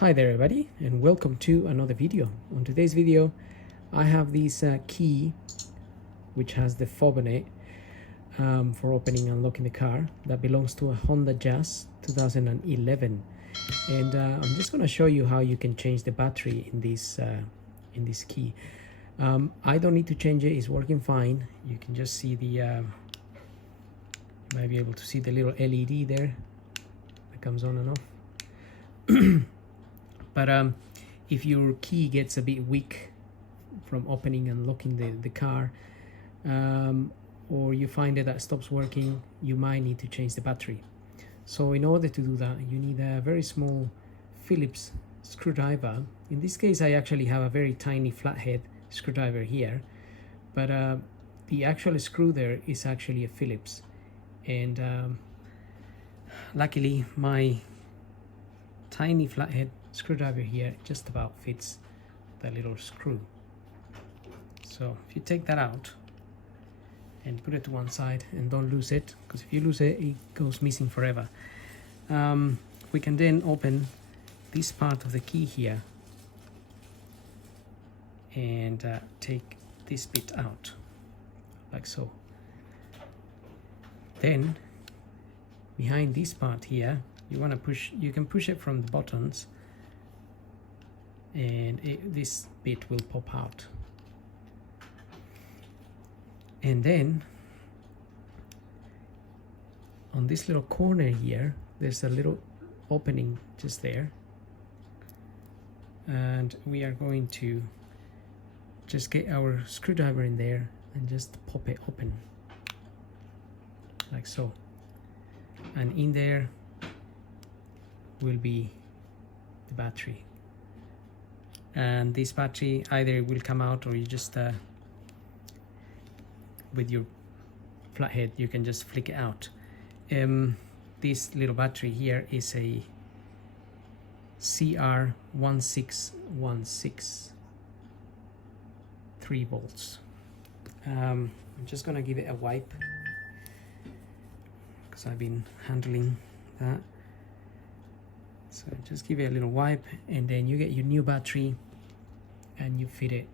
Hi there everybody, and welcome to another video. On today's video I have this key which has the fob on it for opening and locking the car that belongs to a Honda Jazz 2011, and I'm just going to show you how you can change the battery in this key. I don't need to change it, it's working fine. You can just see the you might be able to see the little LED there that comes on and off. But if your key gets a bit weak from opening and locking the car, or you find that stops working, you might need to change the battery. So in order to do that, you need a very small Phillips screwdriver. In this case, I actually have a very tiny flathead screwdriver here, but the actual screw there is actually a Phillips, and luckily my tiny flathead screwdriver here just about fits that little screw. So if you take that out and put it to one side and don't lose it, because if you lose it, it goes missing forever. We can then open this part of the key here and take this bit out like so. Then behind this part here, you want to push, you can push it from the buttons, and this bit will pop out. And then on this little corner here, there's a little opening just there, and we are going to just get our screwdriver in there and just pop it open like so, and in there will be the battery. And this battery either will come out, or you just with your flathead you can just flick it out. This little battery here is a CR1616 3 volts. I'm just gonna give it a wipe because I've been handling that. So just give it a little wipe, and then you get your new battery and you fit it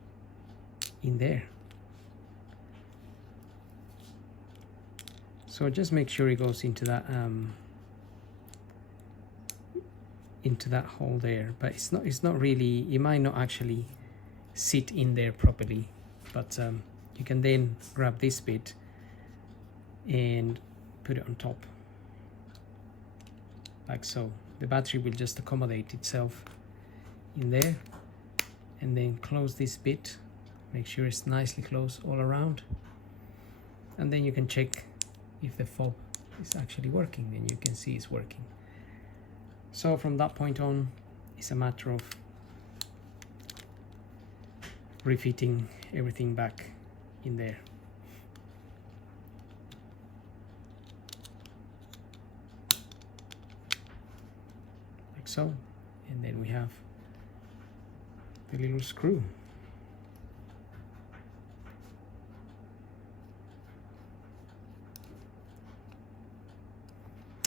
in there. So just make sure it goes into that hole there, but it's not really, it might not actually sit in there properly, but you can then grab this bit and put it on top like so. The battery will just accommodate itself in there, and then close this bit, make sure it's nicely closed all around, and then you can check if the fob is actually working. Then you can see it's working. So from that point on, it's a matter of refitting everything back in there. Like so, and then we have the little screw.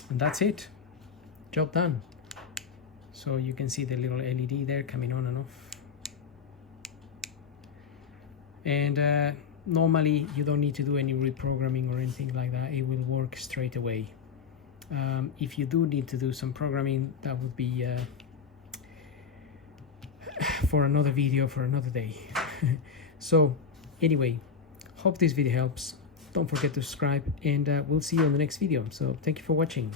And that's it, job done. So you can see the little LED there coming on and off, and normally you don't need to do any reprogramming or anything like that, it will work straight away. If you do need to do some programming, that would be for another video for another day. So anyway, hope this video helps. Don't forget to subscribe, and we'll see you on the next video. So thank you for watching.